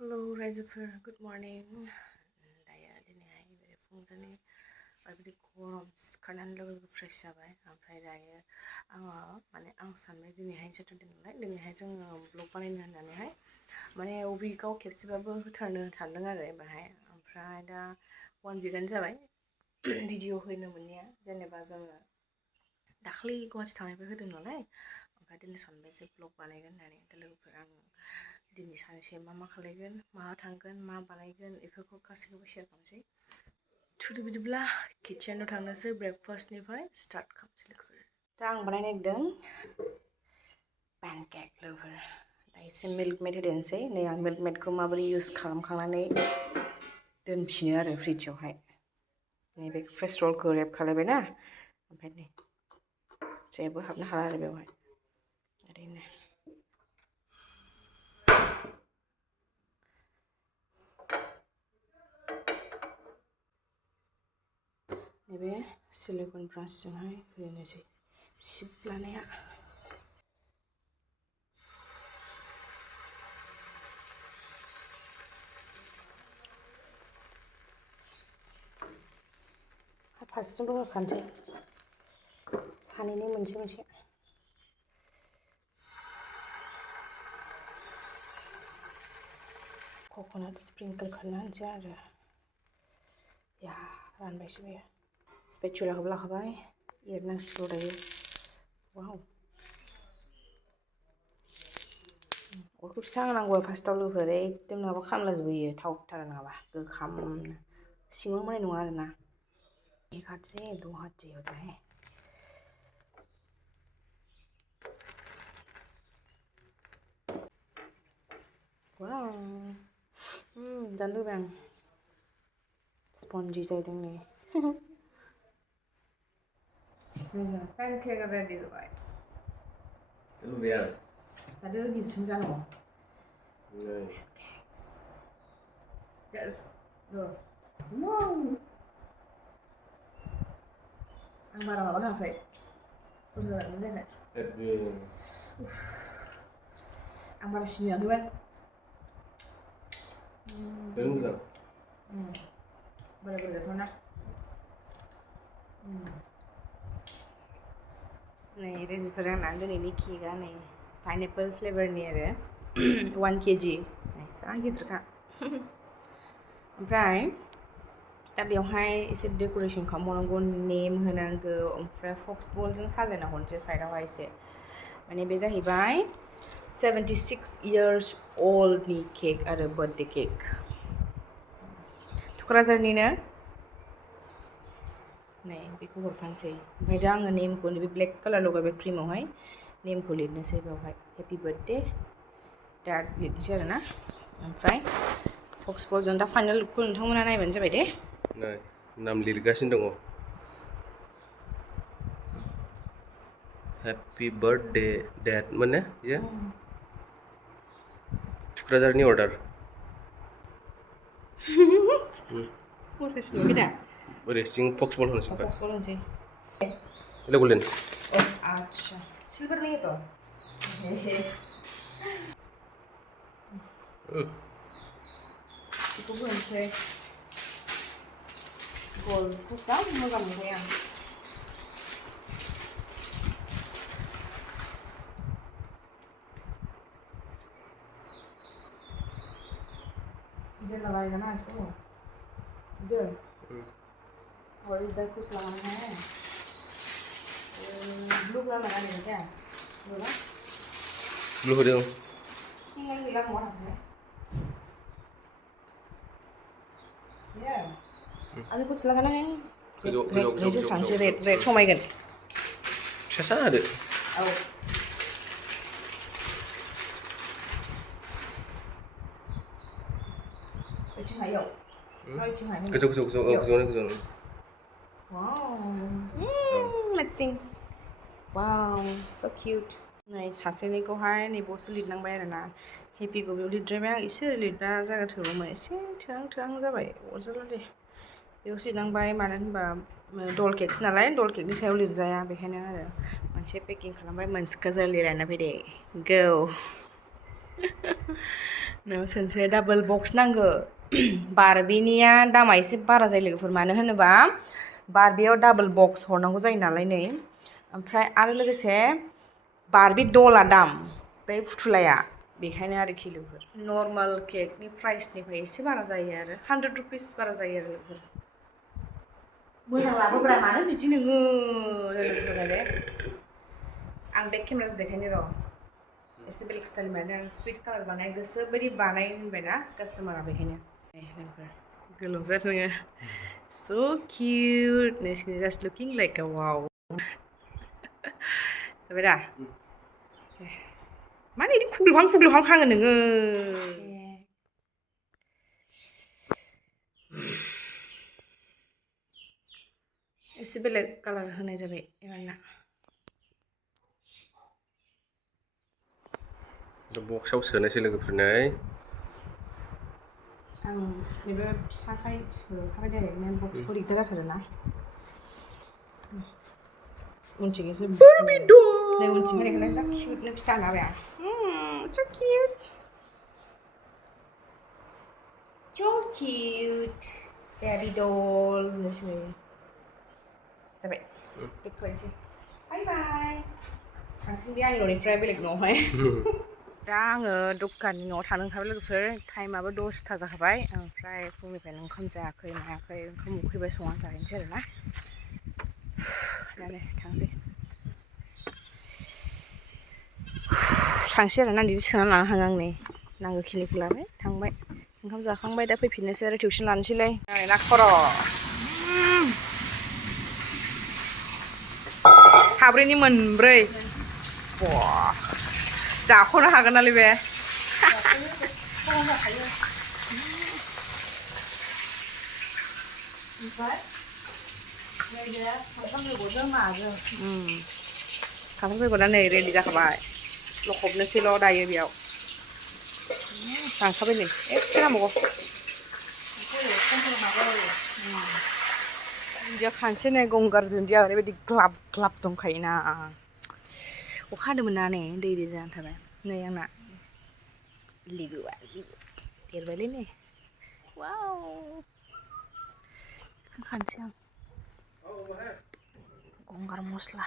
Hello, रायजोफोर good morning दायो दिनैहाय बे फुंजानि ओरैबायदि गरम सिखारनानै लोगो फ्रेश जाबाय ओमफ्राय दायो आं सानबाय दिनैहाय सेटारडे नालाय दिनैहाय जोङो ब्लग बानायनो होननानैहाय माने उइकाव खेबसेबाबो होथारनो सानदों आरो एबारहाय ओमफ्राय दा 1 weekआनो जाबाय भिडिअ होनो मोननाया जेनेबा जोङो दाखालि गुवाहाटि थांनायनिफ्राय होदों नालाय ओमफ्राय दिनै सानबाय जे ब्लग बानायगोन होननानै दा लोगोफोर आं दिनै सानसे मा खालायगोन माहा थांगोन मा बानायगोन बेफोरखौ गासैखौबो शेयार खालामसै थुदो बिदिब्ला किटचेनाव थांनोसै ब्रेकफास्टनिफ्राय स्टार्ट खालामसै लोगोफोर दा आं बानायनो नागिरदों पेनकेक लोगोफोर दा एसे मिल्क मेड होदेरनोसै नै आं मिल्क मेडखौ माबोरै इउज खालामखांनानै दोनफिनो आरो फ्रिजआवहाय नैबे फ्रेश रलखौ रेप खालायबायना ओमफ्राय नै जेबो हाबनो हाला आरो बेवहाय ओरैनो नैबे सिलिकन ब्रासजोंहाय होनोसै सिबलानाया फारसेजोंबो होखानोसै सानैनि मोनसे कक'नाट स्प्रिंकल खालामना होनोसै आरो या रानबायसो बेयो स्पेचुलाखौबो लाखाबाय एरनांसिगौ दायो वाव अरखौ फिसा होनांगौ फार्स्टआव लोगोफोर एकदम नङाबा खामलाजोबो इयो थावथारा नङाबा गोखामनो सिङाव मोननाय नङा आरोना एक हाथ से 2 हाथ चाहिए होता है वाव जानो लुबैबाय आं स्पन्जी जादों नै पेनकेक रेडि जाबाय लुबैया दादो गिदिरसिन जानांगौ आं बारा माबा होआखै बुरजा जायाखै आं बारा सिनियाखैमोन मोजां बोरै जाथावना नै रेजिफोर आंना दिनैनि केकआ नै पाइनएप्पल फ्लेभारनि आरो 1 kg जा गिदिरखा ओमफ्राय दा बेवहाय एसे डेक'रेसन खालामबावनांगौ नेम होनांगौ ओमफ्राय फक्स बलजों साजायना हरनोसै साइडआवहाय एसे माने बे जाहैबाय 76 years oldनि केक आरो बार्थडे केक थुक्राझारनिनो नै बेखौ हरफानोसै ओमफ्राय दा आङो नेमखौ नैबे ब्लेक कालार लगायबाय क्रिमावहाय नेमखौ लिरनोसै बेवहाय हेपि बार्थडे दा लिरनोसै आरोना ओमफ्राय फक्स बलजों दा फाइनाल लुकखौ नोंथांमोना नायबानो जाबाय दे नाम लिरगासिनो दङ हेपि बार्थडे डेट माने ये थुक्राझारनि अर्डार प्रसेस नुबाय दा ओरै सिं फक्स बल होनोसै फक्स बल होनोसै गोल्डेन अच्छा सिल्वर नहीं है तो बेखौ होनोसै गलखौ जा मोजां मोनबाय आं इधर लगाएगा ना इसको इधर और इधर कुछ लगाना है ब्लू कलर लगाने का क्या बोला ब्लू होदों tinggal bilang mau apa ya ada कुछ लगाना है रेड सांसे रेड समायगोन फिसा होदो औ गोजौ wow let's sing wow so cute नै सासेनिखौहाय नैबावसो लिरनांबाय आरोना हेपिखौ बेयाव लिरद्रायबाय आं एसे लिरबा जायगा थोब्लामोन एसे थोहां जाबाय अरजाला दे बेयावसो लिरनांबाय मानो होनबा डल केकसो नालाय डल केकनि सायाव लिरजाया बेखायनो आरो मोनसे पेकिं खालामबाय मोनसेखौ जों लिरना फैदे गौ नों सोनसे डाबल बक्स नांगौ बारबिनिया दामा एसे बारा जायो लोगोफोर मानो होनोबा बारबियाव डाबल बक्स हरनांगौ जायो नालाय नै ओमफ्राय आरो लोगोसे बारबि डला दाम बे फुथुलाया बेखायनो आरोखि लोगोफोर नर्माल केकनि प्राइसनिफ्राय एसे बारा जायो आरो 100 रुपिस बारा जायो आरो लोगोफोर मोजां लाबोब्रा मानो बिदि नोङो लोगोफोरनालाय आं बेक केमेराजों देखायनो र' एसे बेलेग स्टाइल बानायदों आं स्विट कालार बानाय गोसो बायदि बानाय होनबायना कास्टमारा बेखायनो लोगोफोर गोलोमबाय नोङो so cute just looking like a wow जाबाय दा मानो बिदि खुग्लुबहां खाङो नोङो एसे बेलेग कालार होनाय जाबाय एबारना बक्सआव सोनोसै लोगोफोरनै आं नैबे फिसाखाय सोखाबाय डाइरेक्टनो बक्सखौ दिगदार जाथारो ना उनथिंसो बारबि डल नै उनथिं होनायखौलाय जा किउटनो फिथा होना so cute so cute baby doll होननोसै जाबाय बेक खालायनोसै बाय बाय थांसै बे आंनि न'निफ्राय बेलेग न'आवहाय दा आङो दखाननि न'आव थानो ओंखारबाय लोगोफोर टाइमाबो 10ता जाखाबाय ओमफ्राय फुंनिफ्रायनो ओंखाम जायाखै मायाखै ओंखाम उखैबाय संना जाहैनोसै आरोना नानै थांसै आरोना बिदि सोना लानो हाङा आं नै नांगौखिनिखौ लाबाय थांबाय ओंखाम जाखांबाय दा फैफिननोसै आरो टिउसन लानोसैलाय ना खर' साब्रैनि मोनब्रै जाख'नो हागोन नालाय बे खान्थाल बेगरा नै रेडि जाखाबाय लखबनोसैल' दायो बेयाव रानखाबाय नै एसे नांबावगौ दुन्दिया खानोसै नै गंगार दुन्दिया ओरैबायदि ग्लाब ग्लाब दंखायोना अखा हादोंमोन ना नै दै जानानै थाबाय नै आंना लिबुआ देरबायलै नै वाव खानोसै आं गंगार मस्ला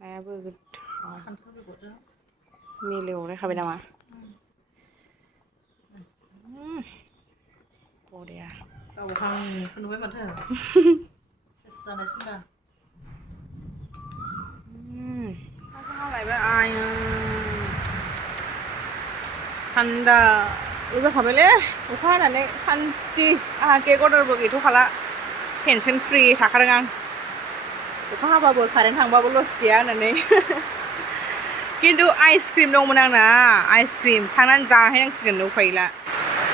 नायाबो गोथाव मिलौलायखाबाय नामा बरिया दावहांसो नुबाय माथो सेस जानायसो दा हालायबाय आयु थान्दा जाखाबायलै अखा हानानै सान्थि आंहा केक अर्डारबो गैथ'खाला टेनसन फ्रि थाखादों आं अखा हाबाबो कारेन्ट थांबाबो लस गैया होननानै खिन्थु आइसक्रिम दंमोन आंना आइसक्रिम थांनानै जाहैनांसिगोन उफाय गैला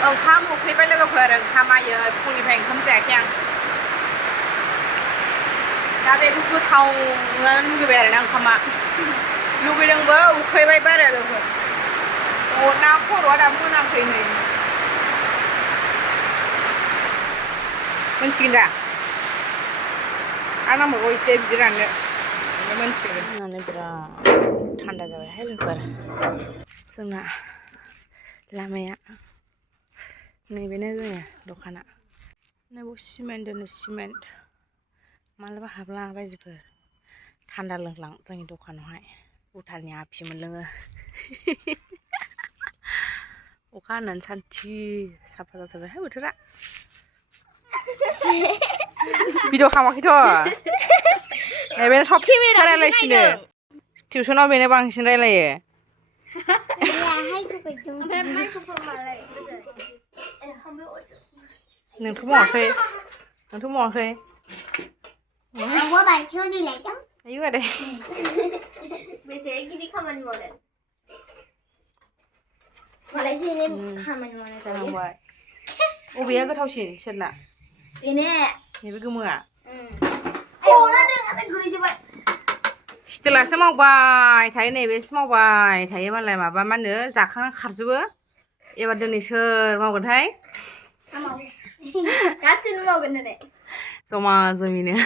ओंखाम उखैबाय लोगोफोर ओंखाम आयो फुंनिफ्राय ओंखाम जायाखै आं दा बेखौ गोथाव लुगैबाय आरोना ओंखामा लुगैदोंबो उखैबायबो आरो लोगोफोर ना खर'आ दाबो मोनाखै नै मोनसिगोन दा आरो नांबावगौ एसे बिदि राननो मोनसिगोन होननानै बिराद थान्दा जाबायहाय लोगोफोर जोंना लामाया नैबेनो जोङो दखाना नैबाव सिमेन्ट दोनो सिमेन्ट मालाबा हाबलां रायजोफोर थान्दा लोंलां जोंनि दखानावहाय भुटाननि आफि मोनलोङो अखा हानानै सान्थि साफा जाथारबायहाय बोथोरा भिडिअ खालामाखैथ' नैबेनो सब रायलायसिनो टिउसनाव बेनो बांसिन रायलायो नोंथ' मावाखै आयु आदै बेसे गिदिर खामानि मावदों मालायसो एनै खामानि मावनाय जाहांबाय अबेया गोथावसिन सोरना नैबे गोमोआ स्टेलासो मावबाय थायो नैबेसो मावबाय थायो मालाय माबा मा होनो जाखांना खारजोबो एबार दिनै सोर मावगोनथाय गासिबो मावगोन दिनै जमा जमिनो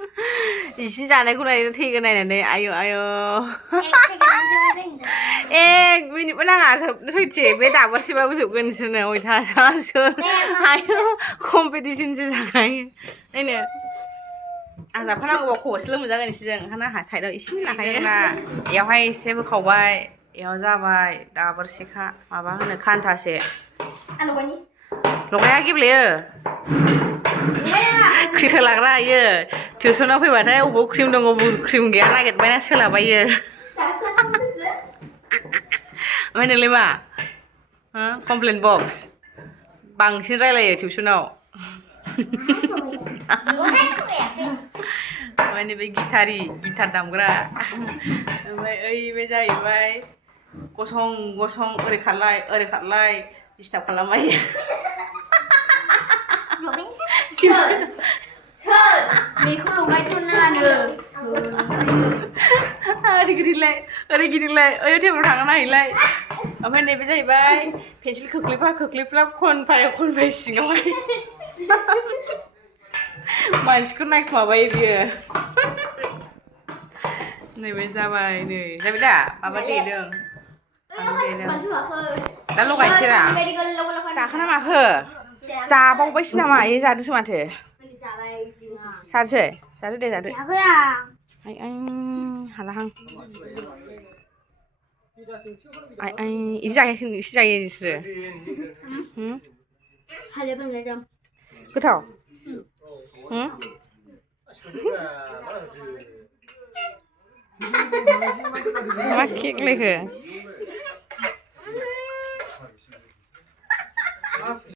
इसिनि जानायखौ नायनो थैगोन नायनानै आयौ आयौ 1 मिनिटबो नाङा सैथि बे दाबासेबाबो जोबगोन नोंसोरनो अयथासारसो आयौ कम्पिटिसनसो जाखायो नायनो आं जाफानांगौबा खब'से लोमजागोन नोंसोरजों ओंखायनो आंहा साइडआव एसे लाखायो जोंना बेयावहाय एसे बोखावबाय बेयाव जाबाय दाबोरसेखा माबा होनो खान्थासे लगाया गेब्लेयो क्रिम सोलाग्रा इयो टिउसनाव फैबाथाय अबाव क्रिम दङ अबाव क्रिम गैया नागिरबायना सोलाबायो ओमफ्राय नोंलाय मा कमप्लेन बक्स बांसिन रायलायो टिउसनाव ओमफ्राय नैबे गिटार दामग्रा ओमफ्राय ओइ बे जाहैबाय गसं गसं ओरै खारलाय डिस्टार्ब खालामबाय बेखौ लगायथ'नाङानो ओरै गिदिंलाय ओइ टेबोलाव थांना नायहैलाय ओमफ्राय नैबे जाहैबाय पेन्सिल खोख्लैफ्ला खनफाय सिङावहाय मानसिखौ नायखुमाबाय बियो नैबे जाबाय नै जाबाय दा माबा देदों दा लगायनोसै रा जाखोना माखो जाबावबायसो नामा जादोसो माथो जानोसै जादो दे जादो आइ हालाहां इदि जायो नोंसोरो गोथाव मा केक लायखो